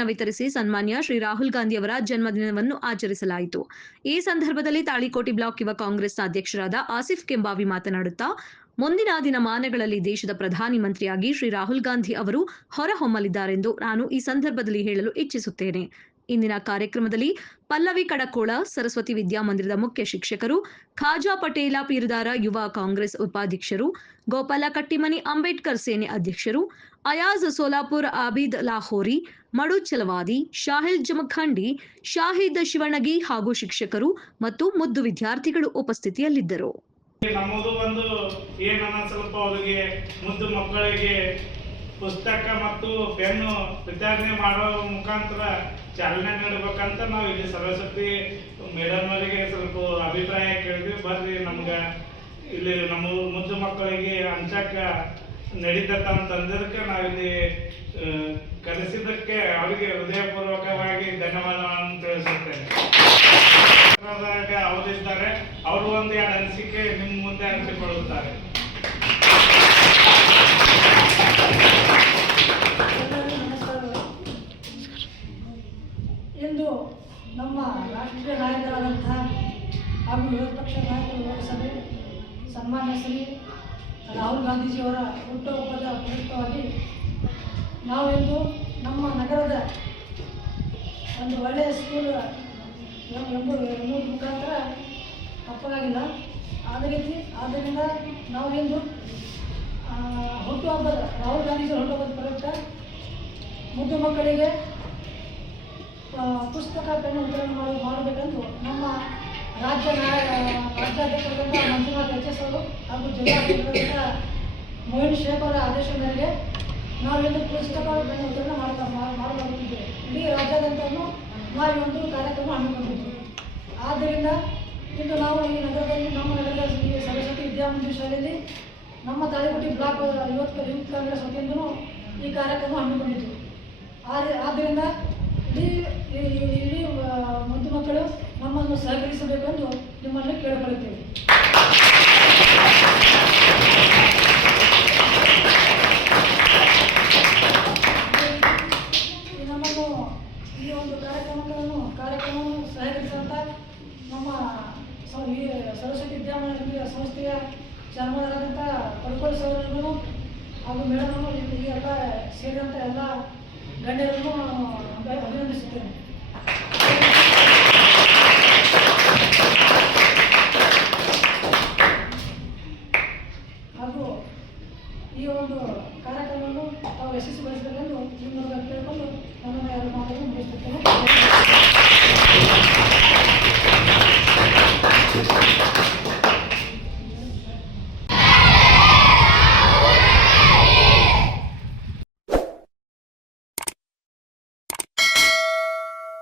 ಬಹುಮಾನ ವಿತರಿಸಿ ಸನ್ಮಾನ್ಯ ಶ್ರೀ ರಾಹುಲ್ ಗಾಂಧಿ ಅವರ ಜನ್ಮದಿನವನ್ನು ಆಚರಿಸಲಾಯಿತು. ಈ ಸಂದರ್ಭದಲ್ಲಿ ತಾಳಿಕೋಟೆ ಬ್ಲಾಕ್ ಯುವ ಕಾಂಗ್ರೆಸ್ನ ಅಧ್ಯಕ್ಷರಾದ ಆಸಿಫ್ ಕೆಂಬಾವಿ ಮಾತನಾಡುತ್ತಾ, ಮುಂದಿನ ದಿನಮಾನಗಳಲ್ಲಿ ದೇಶದ ಪ್ರಧಾನಿ ಮಂತ್ರಿಯಾಗಿ ಶ್ರೀ ರಾಹುಲ್ ಗಾಂಧಿ ಅವರು ಹೊರಹೊಮ್ಮಲಿದ್ದಾರೆಂದು ನಾನು ಈ ಸಂದರ್ಭದಲ್ಲಿ ಹೇಳಲು ಇಚ್ಛಿಸುತ್ತೇನೆ. ಇಂದಿನ ಕಾರ್ಯಕ್ರಮದಲ್ಲಿ ಪಲ್ಲವಿ ಕಡಕೋಳ ಸರಸ್ವತಿ ವಿದ್ಯಾಮಂದಿರದ ಮುಖ್ಯ ಶಿಕ್ಷಕರು, ಖಾಜಾ ಪಟೇಲ ಪೀರದಾರ ಯುವ ಕಾಂಗ್ರೆಸ್ ಉಪಾಧ್ಯಕ್ಷರು, ಗೋಪಾಲ ಕಟ್ಟಿಮನಿ ಅಂಬೇಡ್ಕರ್ ಸೇನೆ ಅಧ್ಯಕ್ಷರು, ಅಯಾಜ್ ಸೋಲಾಪುರ್, ಆಬಿದ್ ಲಾಹೋರಿ, ಮಡು ಚಲವಾದಿ, ಶಾಹಿಲ್ ಜಮಖಂಡಿ, ಶಾಹಿದ್ ಶಿವಣಗಿ ಹಾಗೂ ಶಿಕ್ಷಕರು ಮತ್ತು ಮುದ್ದು ವಿದ್ಯಾರ್ಥಿಗಳು ಉಪಸ್ಥಿತಿಯಲ್ಲಿದ್ದರು. ನಮ್ಮದು ಒಂದು ಏನನ್ನ ಸ್ವಲ್ಪ ಅವರಿಗೆ ಮುದ್ದು ಮಕ್ಕಳಿಗೆ ಪುಸ್ತಕ ಮತ್ತು ಪೆನ್ನು ವಿತರಣೆ ಮಾಡೋ ಮುಖಾಂತರ ಚಾಲನೆ ನೀಡಬೇಕಂತ ನಾವು ಇಲ್ಲಿ ಸರಸ್ವತಿ ಮೇಡಮ್ ಅವರಿಗೆ ಸ್ವಲ್ಪ ಅಭಿಪ್ರಾಯ ಕೇಳಿದ್ವಿ. ಬರ್ರಿ ನಮ್ಗೆ ಇಲ್ಲಿ ನಮ್ಮ ಮುದ್ದು ಮಕ್ಕಳಿಗೆ ಹಂಚಕ ನಡೀತತ್ತ ಅಂತಂದದಕ್ಕೆ ನಾವಿಲ್ಲಿ ಕರೆಸಿದ್ದಕ್ಕೆ ಅವರಿಗೆ ಹೃದಯಪೂರ್ವಕವಾಗಿ ಧನ್ಯವಾದಗಳನ್ನು ತಿಳಿಸುತ್ತೇನೆ. ಅವರಿದ್ದಾರೆ, ಅವರು ಒಂದು ಎರಡು ಅನಿಸಿಕೆ ನಿಮ್ಮ ಮುಂದೆ ಹಂಚಿಕೊಳ್ಳುತ್ತಾರೆ. ಇಂದು ನಮ್ಮ ರಾಷ್ಟ್ರೀಯ ನಾಯಕರಾದಂತಹ ಹಾಗೂ ವಿರೋಧ ಪಕ್ಷ ನಾಯಕರು ಲೋಕಸಭೆ ಸನ್ಮಾನ್ಯ ಶ್ರೀ ರಾಹುಲ್ ಗಾಂಧೀಜಿಯವರ ಹುಟ್ಟುಹಬ್ಬದ ಪ್ರಯುಕ್ತವಾಗಿ ನಾವಿಂದು ನಮ್ಮ ನಗರದ ಒಂದು ಒಳ್ಳೆಯ ಸ್ಕೂಲ್ ಎಂಬುದು ಮುಖಾಂತರ ತಪ್ಪಾಗಿಲ್ಲ. ಆದ್ದರಿಂದ ನಾವಿಂದು ಹುಟ್ಟುಹಬ್ಬದ ರಾಹುಲ್ ಗಾಂಧೀಜಿ ಹುಟ್ಟುಹಬ್ಬದ ಪ್ರಯುಕ್ತ ಮುದ್ದು ಮಕ್ಕಳಿಗೆ ಪುಸ್ತಕ ಪೆನ್ನು ವಿತರಣೆ ಮಾಡಬೇಕೆಂದು ನಮ್ಮ ರಾಜ್ಯಾಧ್ಯಕ್ಷರಾದಂಥ ಮಂಜುನಾಥ್ HS ಅವರು ಹಾಗೂ ಜಿಲ್ಲಾಧ್ಯಕ್ಷರಾದಂಥ ಮೊಯಿನ್ ಶೇಖ್ ಅವರ ಆದೇಶ ಮೇರೆಗೆ ನಾವಿಂದು ಪುಸ್ತಕ ಪೆನ್ನು ವಿತರಣೆ ಮಾಡಲಾಗುತ್ತಿದ್ದೇವೆ. ಇಡೀ ರಾಜ್ಯಾದ್ಯಂತವನ್ನು ನಾವು ಈ ಒಂದು ಕಾರ್ಯಕ್ರಮ ಹಮ್ಮಿಕೊಂಡಿದ್ದೇವೆ. ಆದ್ದರಿಂದ ಇಂದು ನಾವು ಈ ನಗರದಲ್ಲಿ ನಮ್ಮ ನಗರದ ಸರಸ್ವತಿ ವಿದ್ಯಾಮಂದಿರ ಶಾಲೆಯಲ್ಲಿ ನಮ್ಮ ತಾಳಿಕೋಟೆ ಬ್ಲಾಕ್ ಯೂತ್ ಕಾಂಗ್ರೆಸ್ ವತಿಯಿಂದಲೂ ಈ ಕಾರ್ಯಕ್ರಮ ಹಮ್ಮಿಕೊಂಡಿದ್ದೇವೆ. ಆದ್ದರಿಂದ ಇಲ್ಲಿ ಮುದ್ದು ಮಕ್ಕಳು ನಮ್ಮನ್ನು ಸಹಕರಿಸಬೇಕೆಂದು ನಿಮ್ಮನ್ನು ಕೇಳಿಕೊಳ್ಳುತ್ತೇವೆ. ನಮ್ಮನ್ನು ಈ ಒಂದು ಕಾರ್ಯಕ್ರಮವನ್ನು ಸಹಕರಿಸಿದಂಥ ನಮ್ಮ ಸರಸ್ವತಿ ವಿದ್ಯಾಮಂದಿರ ಸಂಸ್ಥೆಯ ಚೇರ್ಮನ್ ಪಡ್ಕೋಲ್ ಸವರನ್ನು ಹಾಗೂ ಮೇಡಮನ್ನು ಈ ಎಲ್ಲ ಸೇರಿದಂಥ ಎಲ್ಲ ಗಣ್ಯರನ್ನು